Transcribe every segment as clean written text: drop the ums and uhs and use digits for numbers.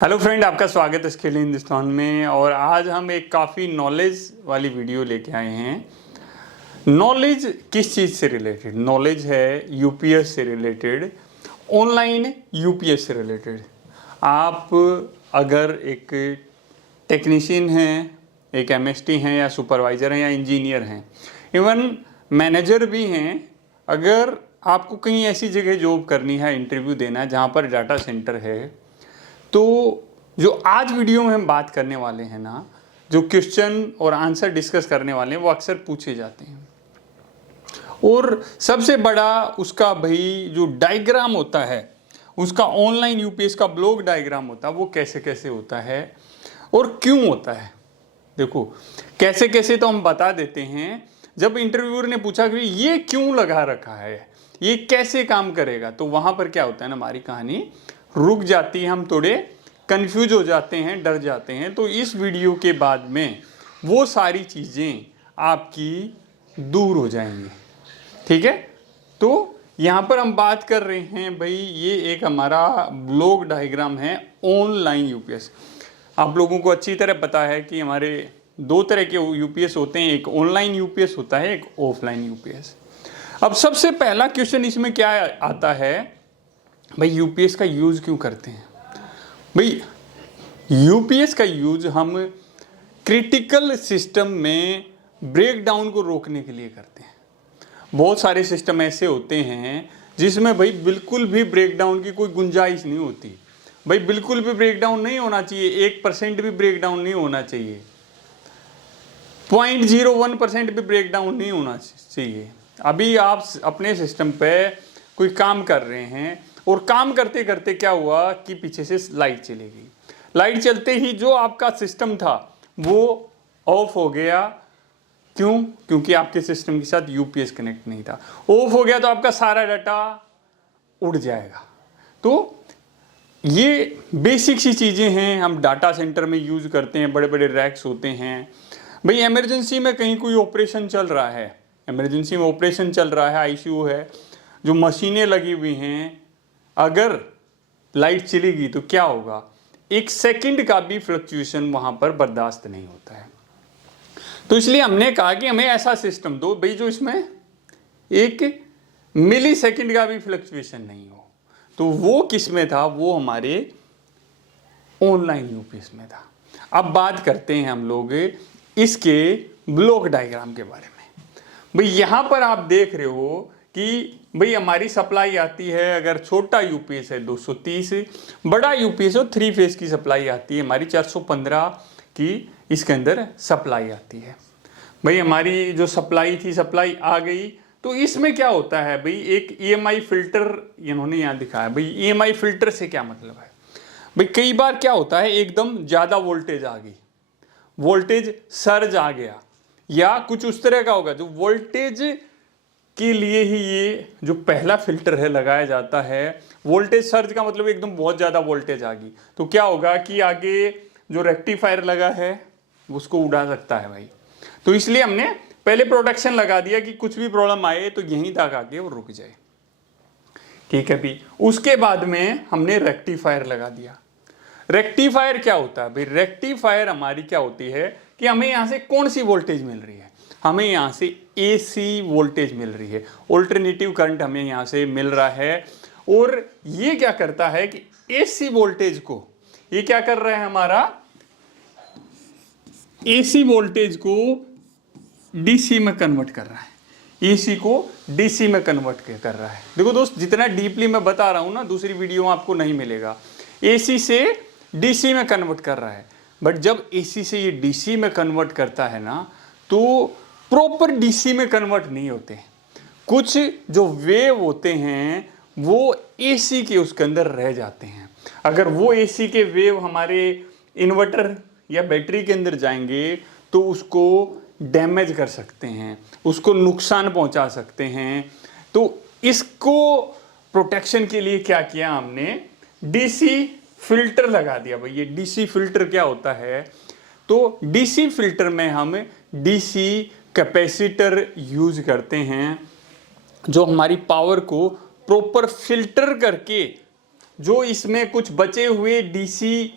Hello friend, आपका स्वागत है स्किल हिंदुस्तान में। और आज हम एक काफ़ी नॉलेज वाली वीडियो लेके आए हैं। नॉलेज किस चीज़ से रिलेटेड? नॉलेज है यूपीएस से रिलेटेड, ऑनलाइन यूपीएस से रिलेटेड। आप अगर एक टेक्नीशियन हैं, एक एमएसटी हैं या सुपरवाइज़र हैं या इंजीनियर हैं, इवन मैनेजर भी हैं, अगर आपको कहीं ऐसी जगह जॉब करनी है, इंटरव्यू देना है जहाँ पर डाटा सेंटर है, तो जो आज वीडियो में हम बात करने वाले हैं ना, जो क्वेश्चन और आंसर डिस्कस करने वाले हैं, वो अक्सर पूछे जाते हैं। और सबसे बड़ा उसका भाई जो डायग्राम होता है, उसका ऑनलाइन यूपीएस का ब्लॉक डायग्राम होता है, वो कैसे कैसे होता है और क्यों होता है। देखो कैसे कैसे तो हम बता देते हैं। जब इंटरव्यूअर ने पूछा कि ये क्यों लगा रखा है, ये कैसे काम करेगा, तो वहाँ पर क्या होता है ना, हमारी कहानी रुक जाती है, हम थोड़े कंफ्यूज हो जाते हैं, डर जाते हैं। तो इस वीडियो के बाद में वो सारी चीज़ें आपकी दूर हो जाएंगी, ठीक है। तो यहाँ पर हम बात कर रहे हैं भाई, ये एक हमारा ब्लॉक डायग्राम है ऑनलाइन यूपीएस। आप लोगों को अच्छी तरह पता है कि हमारे दो तरह के यूपीएस होते हैं, एक ऑनलाइन यूपीएस होता है, एक ऑफलाइन यूपीएस। अब सबसे पहला क्वेश्चन इसमें क्या आता है, भाई यूपीएस का यूज़ क्यों करते हैं? भाई यूपीएस का यूज़ हम क्रिटिकल सिस्टम में ब्रेकडाउन को रोकने के लिए करते हैं। बहुत सारे सिस्टम ऐसे होते हैं जिसमें भाई बिल्कुल भी ब्रेकडाउन की कोई गुंजाइश नहीं होती। भाई बिल्कुल भी ब्रेकडाउन नहीं होना चाहिए, 1% भी ब्रेकडाउन नहीं होना चाहिए, 0.01% भी ब्रेकडाउन नहीं होना चाहिए। अभी आप अपने सिस्टम पे कोई काम कर रहे हैं और काम करते करते क्या हुआ कि पीछे से लाइट चली गई। लाइट चलते ही जो आपका सिस्टम था वो ऑफ हो गया। क्यों? क्योंकि आपके सिस्टम के साथ यूपीएस कनेक्ट नहीं था। ऑफ हो गया तो आपका सारा डाटा उड़ जाएगा। तो ये बेसिक सी चीज़ें हैं, हम डाटा सेंटर में यूज़ करते हैं। बड़े बड़े रैक्स होते हैं। भाई इमरजेंसी में कहीं कोई ऑपरेशन चल रहा है, इमरजेंसी में ऑपरेशन चल रहा है, आईसीयू है, जो मशीनें लगी हुई हैं, अगर लाइट चली गई तो क्या होगा? 1 सेकंड का भी फ्लक्चुएशन वहां पर बर्दाश्त नहीं होता है। तो इसलिए हमने कहा कि हमें ऐसा सिस्टम दो भाई जो इसमें 1 मिली सेकंड का भी फ्लक्चुएशन नहीं हो। तो वो किस में था? वो हमारे ऑनलाइन यूपीएस में था। अब बात करते हैं हम लोग इसके ब्लॉक डायग्राम के बारे में। भाई यहां पर आप देख रहे हो कि भाई हमारी सप्लाई आती है, अगर छोटा यूपीएस है 230, बड़ा यूपीएस हो 3 फेज की सप्लाई आती है हमारी 415 की, इसके अंदर सप्लाई आती है। भाई हमारी जो सप्लाई थी, सप्लाई आ गई, तो इसमें क्या होता है भाई, एक ईएमआई फिल्टर इन्होंने यहाँ दिखाया। भाई ईएमआई फिल्टर से क्या मतलब है? भाई कई बार क्या होता है, एकदम ज़्यादा वोल्टेज आ गई, वोल्टेज सर्ज आ गया, या कुछ उस तरह का होगा जो वोल्टेज के लिए ही ये जो पहला फिल्टर है लगाया जाता है। वोल्टेज सर्ज का मतलब एकदम बहुत ज़्यादा वोल्टेज आ गई तो क्या होगा कि आगे जो रेक्टिफायर लगा है उसको उड़ा सकता है भाई। तो इसलिए हमने पहले प्रोटेक्शन लगा दिया कि कुछ भी प्रॉब्लम आए तो यहीं तक आके वो रुक जाए, ठीक है भी। उसके बाद में हमने रेक्टिफायर लगा दिया। रेक्टिफायर क्या होता है भाई? रेक्टिफायर हमारी क्या होती है कि हमें यहाँ से कौन सी वोल्टेज मिल रही है? हमें यहाँ से एसी वोल्टेज मिल रही है, ऑल्टरनेटिव करंट हमें यहाँ से मिल रहा है। और ये क्या करता है कि एसी वोल्टेज को, ये क्या कर रहा है, हमारा एसी वोल्टेज को डीसी में कन्वर्ट कर रहा है, एसी को डीसी में कन्वर्ट कर रहा है। देखो दोस्त, जितना डीपली मैं बता रहा हूं ना, दूसरी वीडियो में आपको नहीं मिलेगा। एसी से डीसी में कन्वर्ट कर रहा है। बट जब एसी से ये डीसी में कन्वर्ट करता है ना, तो प्रॉपर डीसी में कन्वर्ट नहीं होते। कुछ जो वेव होते हैं वो एसी के उसके अंदर रह जाते हैं। अगर वो एसी के वेव हमारे इन्वर्टर या बैटरी के अंदर जाएंगे तो उसको डैमेज कर सकते हैं, उसको नुकसान पहुंचा सकते हैं। तो इसको प्रोटेक्शन के लिए क्या किया हमने? डीसी फिल्टर लगा दिया। भाई ये डीसी फिल्टर क्या होता है? तो डीसी फिल्टर में हम डीसी कैपेसिटर यूज करते हैं जो हमारी पावर को प्रॉपर फिल्टर करके जो इसमें कुछ बचे हुए डीसी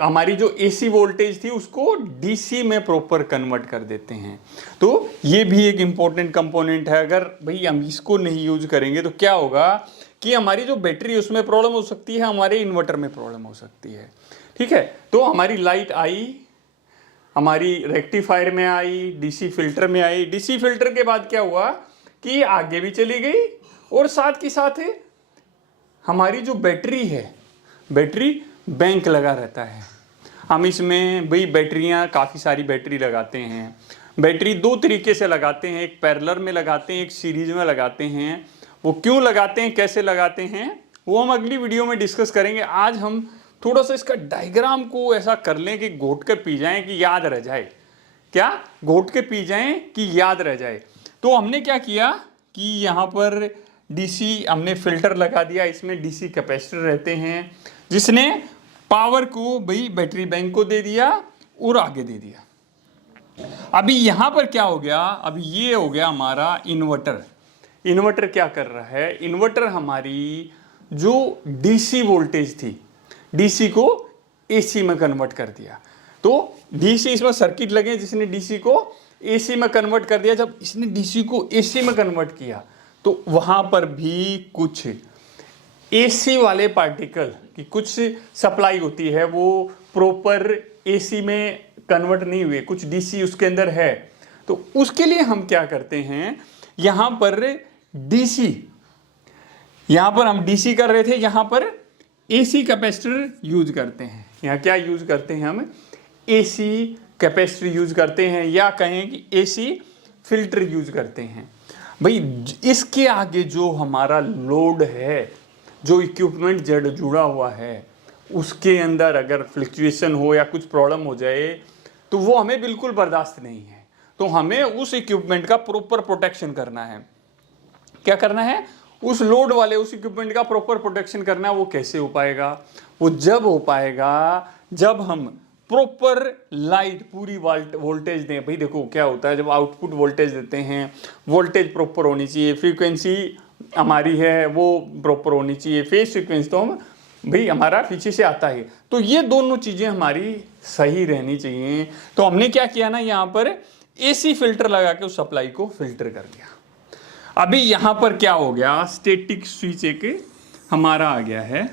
हमारी जो एसी वोल्टेज थी उसको डीसी में प्रॉपर कन्वर्ट कर देते हैं। तो ये भी एक इम्पोर्टेंट कंपोनेंट है। अगर भाई हम इसको नहीं यूज करेंगे तो क्या होगा कि हमारी जो बैटरी उसमें प्रॉब्लम हो सकती है, हमारे इन्वर्टर में प्रॉब्लम हो सकती है। ठीक है, तो हमारी लाइट आई, हमारी रेक्टिफायर में आई, डीसी फिल्टर में आई। डीसी फिल्टर के बाद क्या हुआ कि आगे भी चली गई और साथ के साथ हमारी जो बैटरी है, बैटरी बैंक लगा रहता है। हम इसमें भाई बैटरियां, काफ़ी सारी बैटरी लगाते हैं। बैटरी दो तरीके से लगाते हैं, एक पैरेलल में लगाते हैं, एक सीरीज में लगाते हैं। वो क्यों लगाते हैं, कैसे लगाते हैं, वो हम अगली वीडियो में डिस्कस करेंगे। आज हम थोड़ा सा इसका डायग्राम को ऐसा कर लें कि घोट के पी जाएं कि याद रह जाए। क्या घोट के पी जाएं कि याद रह जाए। तो हमने क्या किया कि यहाँ पर डीसी हमने फिल्टर लगा दिया, इसमें डीसी कैपेसिटर रहते हैं जिसने पावर को भाई बैटरी बैंक को दे दिया और आगे दे दिया। अभी यहां पर क्या हो गया, अभी ये हो गया हमारा इन्वर्टर। इन्वर्टर क्या कर रहा है, इन्वर्टर हमारी जो डीसी वोल्टेज थी, डीसी को एसी में कन्वर्ट कर दिया। तो डीसी, इसमें सर्किट लगे जिसने डीसी को एसी में कन्वर्ट कर दिया। जब इसने डीसी को एसी में कन्वर्ट किया तो वहां पर भी कुछ एसी वाले पार्टिकल की कुछ सप्लाई होती है, वो प्रॉपर एसी में कन्वर्ट नहीं हुए, कुछ डीसी उसके अंदर है। तो उसके लिए हम क्या करते हैं, यहां पर डीसी, यहां पर हम डीसी कर रहे थे, यहां पर एसी कैपेसिटर यूज करते हैं। यहां क्या यूज करते हैं, हम एसी कैपेसिटर यूज करते हैं, या कहें कि एसी फिल्टर यूज करते हैं। भाई इसके आगे जो हमारा लोड है, जो इक्विपमेंट जड़ जुड़ा हुआ है, उसके अंदर अगर फ्लक्चुएशन हो या कुछ प्रॉब्लम हो जाए तो वो हमें बिल्कुल बर्दाश्त नहीं है। तो हमें उस इक्विपमेंट का प्रॉपर प्रोटेक्शन करना है। क्या करना है, उस लोड वाले उस इक्विपमेंट का प्रॉपर प्रोटेक्शन करना है। वो कैसे हो पाएगा, वो जब हो पाएगा जब हम प्रॉपर लाइट पूरी वोल्टेज दें। भाई देखो क्या होता है, जब आउटपुट वोल्टेज देते हैं, वोल्टेज प्रॉपर होनी चाहिए, फ्रीक्वेंसी हमारी है वो प्रॉपर होनी चाहिए, फेज सीक्वेंस तो हम भाई हमारा पीछे से आता है। तो ये दोनों चीजें हमारी सही रहनी चाहिए। तो हमने क्या किया ना, यहाँ पर एसी फिल्टर लगा के उस सप्लाई को फिल्टर कर दिया। अभी यहाँ पर क्या हो गया, स्टैटिक स्विच एक हमारा आ गया है।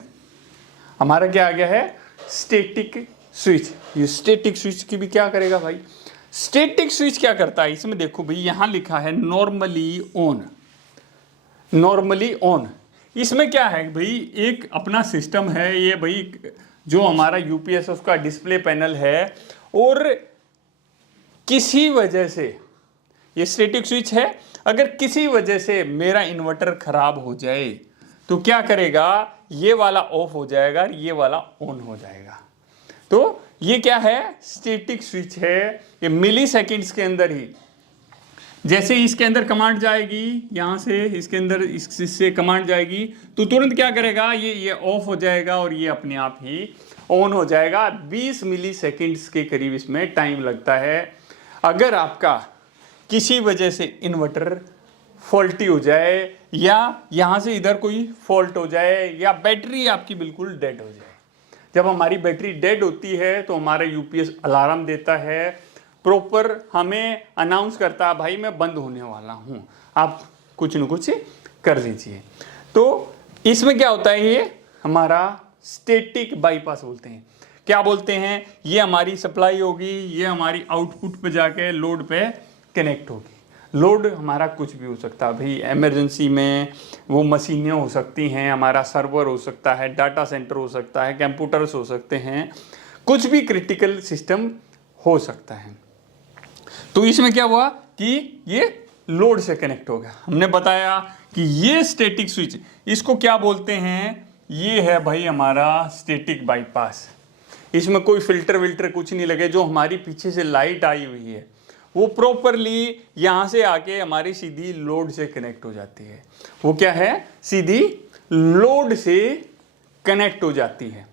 हमारा क्या आ गया है, स्टैटिक स्विच। ये स्टैटिक स्विच की भी क्या करेगा भाई, स्टैटिक स्विच क्या करता है, इसमें देखो भाई यहाँ लिखा है नॉर्मली ऑन, नॉर्मली ऑन। इसमें क्या है भाई, एक अपना सिस्टम है ये भाई, जो हमारा यूपीएस उसका डिस्प्ले पैनल है, और किसी वजह से ये स्टैटिक स्विच है, अगर किसी वजह से मेरा इन्वर्टर खराब हो जाए तो क्या करेगा, ये वाला ऑफ हो जाएगा, ये वाला ऑन हो जाएगा। तो ये क्या है, स्टैटिक स्विच है। ये मिली सेकेंड्स के अंदर ही, जैसे इसके अंदर कमांड जाएगी, यहां से इसके अंदर इससे कमांड जाएगी तो तुरंत क्या करेगा, ये ऑफ हो जाएगा और ये अपने आप ही ऑन हो जाएगा। 20 मिली सेकेंड्स के करीब इसमें टाइम लगता है। अगर आपका किसी वजह से इन्वर्टर फॉल्टी हो जाए, या यहां से इधर कोई फॉल्ट हो जाए, या बैटरी आपकी बिल्कुल डेड हो जाए। जब हमारी बैटरी डेड होती है तो हमारा यूपीएस अलार्म देता है, प्रॉपर हमें अनाउंस करता है भाई मैं बंद होने वाला हूं, आप कुछ न कुछ कर लीजिए। तो इसमें क्या होता है, ये हमारा स्टैटिक बाईपास बोलते हैं। क्या बोलते हैं, ये हमारी सप्लाई होगी, ये हमारी आउटपुट पे जाके लोड पे कनेक्ट होगी। लोड हमारा कुछ भी हो सकता है भाई, इमरजेंसी में वो मशीनें हो सकती हैं, हमारा सर्वर हो सकता है, डाटा सेंटर हो सकता है, कंप्यूटर्स हो सकते हैं, कुछ भी क्रिटिकल सिस्टम हो सकता है। तो इसमें क्या हुआ कि ये लोड से कनेक्ट हो गया। हमने बताया कि ये स्टैटिक स्विच, इसको क्या बोलते हैं, ये है भाई हमारा स्टैटिक बाईपास। इसमें कोई फिल्टर विल्टर कुछ नहीं लगे, जो हमारी पीछे से लाइट आई हुई है वो प्रॉपरली यहाँ से आके हमारी सीधी लोड से कनेक्ट हो जाती है। वो क्या है, सीधी लोड से कनेक्ट हो जाती है।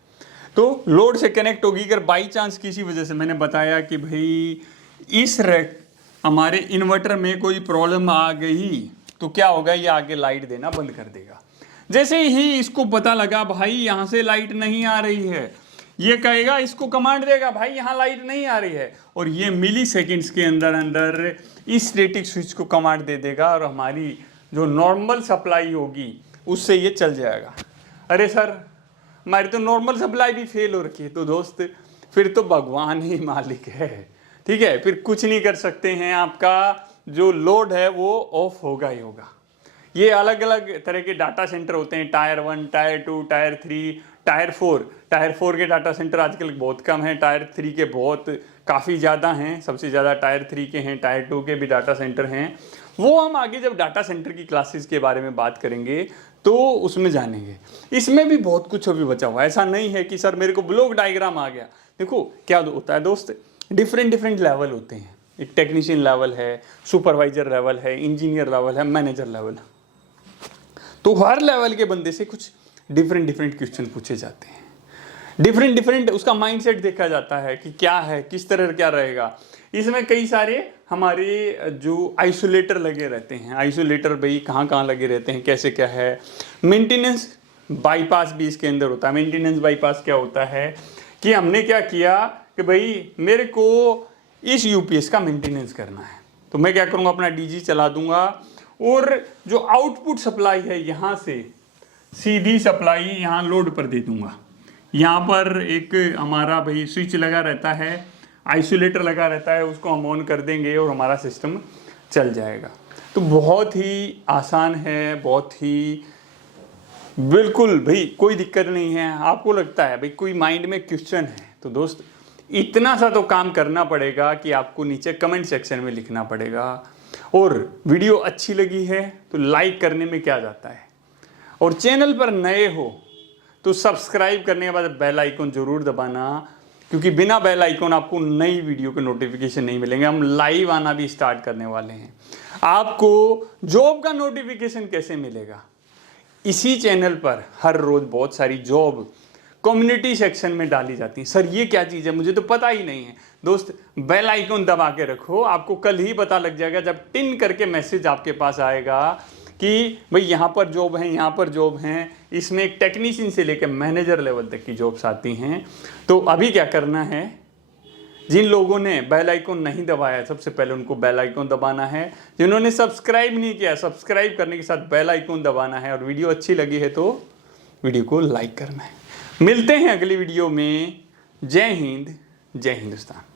तो लोड से कनेक्ट होगी, अगर बाई चांस किसी वजह से, मैंने बताया कि भाई इस हमारे इन्वर्टर में कोई प्रॉब्लम आ गई तो क्या होगा, ये आगे लाइट देना बंद कर देगा। जैसे ही इसको पता लगा भाई यहाँ से लाइट नहीं आ रही है, ये कहेगा, इसको कमांड देगा, भाई यहाँ लाइट नहीं आ रही है, और ये मिली सेकेंड्स के अंदर अंदर इस स्टैटिक स्विच को कमांड दे देगा और हमारी जो नॉर्मल सप्लाई होगी उससे ये चल जाएगा। अरे सर हमारी तो नॉर्मल सप्लाई भी फेल हो रखी है, तो दोस्त फिर तो भगवान ही मालिक है, ठीक है, फिर कुछ नहीं कर सकते हैं, आपका जो लोड है वो ऑफ होगा ही होगा। ये अलग अलग तरह के डाटा सेंटर होते हैं, tyre 1, tyre 2, tyre 3, tyre 4। Tyre 4 के डाटा सेंटर आजकल बहुत कम हैं, टायर 3 के बहुत काफ़ी ज़्यादा हैं, सबसे ज़्यादा टायर 3 के हैं, टायर 2 के भी डाटा सेंटर हैं। वो हम आगे जब डाटा सेंटर की क्लासेस के बारे में बात करेंगे तो उसमें जानेंगे। इसमें भी बहुत कुछ अभी बचा हुआ है, ऐसा नहीं है कि सर मेरे को ब्लॉक डायग्राम आ गया। देखो क्या होता है दोस्त, डिफरेंट लेवल होते हैं, एक टेक्नीशियन लेवल है, सुपरवाइजर लेवल है, इंजीनियर लेवल है, मैनेजर लेवल है, तो हर लेवल के बंदे से कुछ डिफरेंट क्वेश्चन पूछे जाते हैं, डिफरेंट उसका माइंडसेट देखा जाता है कि क्या है, किस तरह क्या रहेगा। इसमें कई सारे हमारे जो आइसोलेटर लगे रहते हैं, आइसोलेटर भाई कहाँ लगे रहते हैं, कैसे क्या है। मेंटेनेंस बाईपास भी इसके अंदर होता है। मेंटेनेंस बाईपास क्या होता है कि हमने क्या किया कि भाई मेरे को इस यूपीएस का मेंटेनेंस करना है, तो मैं क्या करूँगा, अपना डीजी चला दूंगा और जो आउटपुट सप्लाई है यहाँ से सीधी सप्लाई यहाँ लोड पर दे दूंगा। यहाँ पर एक हमारा भाई स्विच लगा रहता है, आइसोलेटर लगा रहता है, उसको हम ऑन कर देंगे और हमारा सिस्टम चल जाएगा। तो बहुत ही आसान है, बहुत ही बिल्कुल भाई कोई दिक्कत नहीं है। आपको लगता है भाई कोई माइंड में क्वेश्चन है, तो दोस्त इतना सा तो काम करना पड़ेगा कि आपको नीचे कमेंट सेक्शन में लिखना पड़ेगा। और वीडियो अच्छी लगी है तो लाइक करने में क्या जाता है, और चैनल पर नए हो तो सब्सक्राइब करने के बाद बेल आइकन जरूर दबाना, क्योंकि बिना बेल आइकन आपको नई वीडियो के नोटिफिकेशन नहीं मिलेंगे। हम लाइव आना भी स्टार्ट करने वाले हैं। आपको जॉब का नोटिफिकेशन कैसे मिलेगा, इसी चैनल पर हर रोज बहुत सारी जॉब कम्युनिटी सेक्शन में डाली जाती है। सर ये क्या चीज़ है, मुझे तो पता ही नहीं है। दोस्त बेल आइकन दबा के रखो, आपको कल ही पता लग जाएगा जब टिन करके मैसेज आपके पास आएगा कि भाई यहाँ पर जॉब है, यहाँ पर जॉब हैं। इसमें एक टेक्नीशियन से लेकर मैनेजर लेवल तक की जॉब्स आती हैं। तो अभी क्या करना है, जिन लोगों ने बेल आइकन नहीं दबाया सबसे पहले उनको बेल आइकन दबाना है। जिन्होंने सब्सक्राइब नहीं किया, सब्सक्राइब करने के साथ बेल आइकन दबाना है। और वीडियो अच्छी लगी है तो वीडियो को लाइक करना है। मिलते हैं अगली वीडियो में। जय हिंद, जय हिंदुस्तान।